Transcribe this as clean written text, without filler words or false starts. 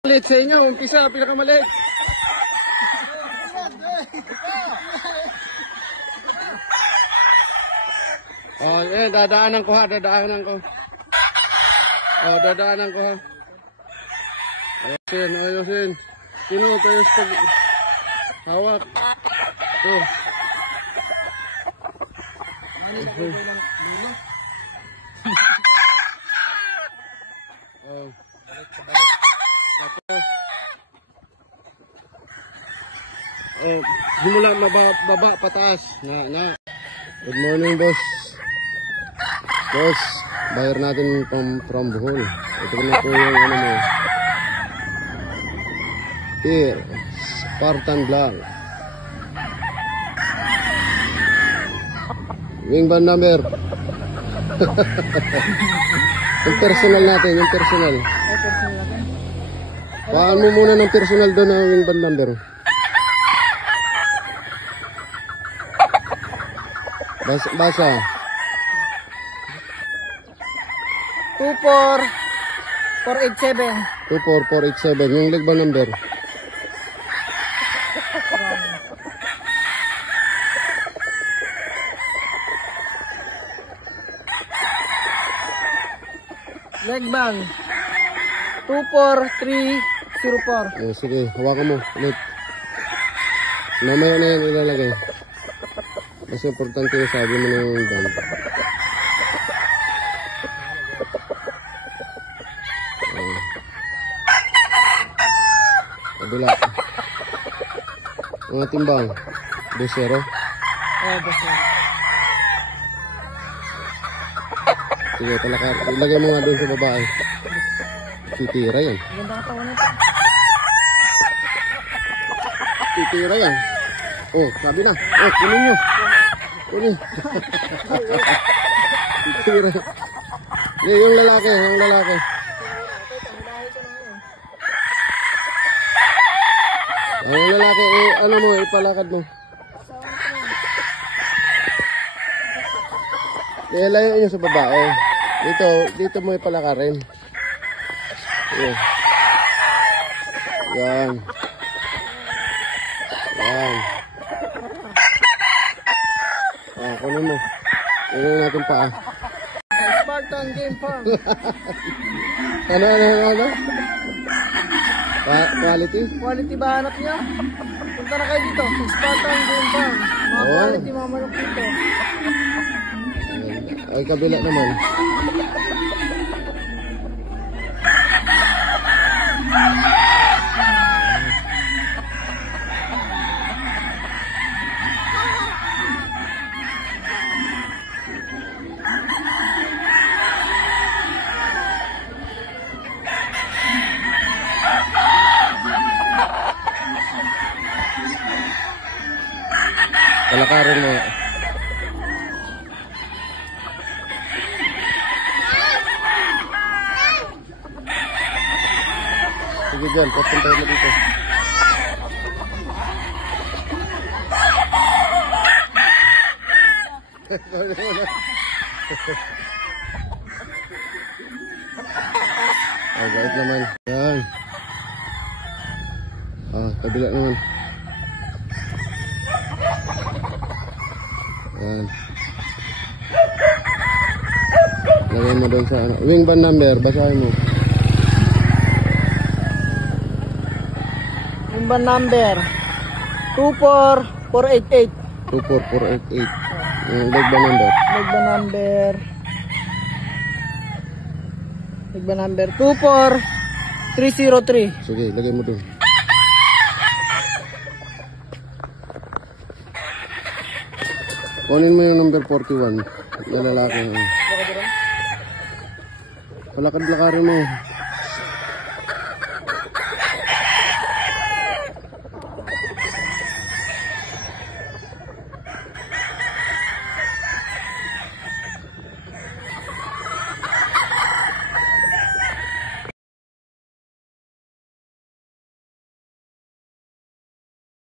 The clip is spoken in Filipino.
Ulit sa inyo, umpisa, pinakamaliit. Oh, dadaanan ko ha, dadaanan ko. Oh, dadaanan ko ha. Ayusin, ayusin. Sino tayo sa hawak? Ito. Oh. Tapos. Oh, simula baba pataas. Na. Good morning, boss. Boss, bayar natin from Bohol. Ito na po yung ano mo. Here, Spartan Blanc. Wing band number. Yung personal natin, yung personal. Ay, personal natin. Baan mo muna ng personal doon ng wing band number. Basa. 24487. 24487. Yung leg band number. Leg bang 24304. Oh, sige, hawakan mo ulit. Mamaya na yan ilalagay. Mas importante yung sabi mo na yung band. Kabila. Mga timbang. 2-0. Basta. Sige, talakar. Ilagay mo nga doon sa babae. Titira yan. Ganda katawan nito. Titira yan. Oh, sabi na. Oh, kunin nyo. Kunin. Titira. Yung lalaki, yung lalaki. Ang lalaki, ano mo, ipalakad mo. Layo nyo sa babae. Dito mo ipalakarin. Yan. Yan. Yan. Ah, kunin mo. Kunin natin pa. Spartan Game Farm. Ano? Quality? Quality ba hanap niya? Punta na kayo dito. Spartan Game Farm. Mga quality mga manok dito. Ay, kabila naman. Palakarin mo. Sige dyan, papuntahin mo dito. Ay, gait naman. Yan. Ah, kabila naman. Yan. Lagay mo doon sa ano. Wing band number, basahin mo. Wing band number 24488. 24488. Yung leg band number. Leg band number 24303. Sige, lagay mo doon. Kunin mo yung number 41. Yung lalaki. Palakad-lakarin mo.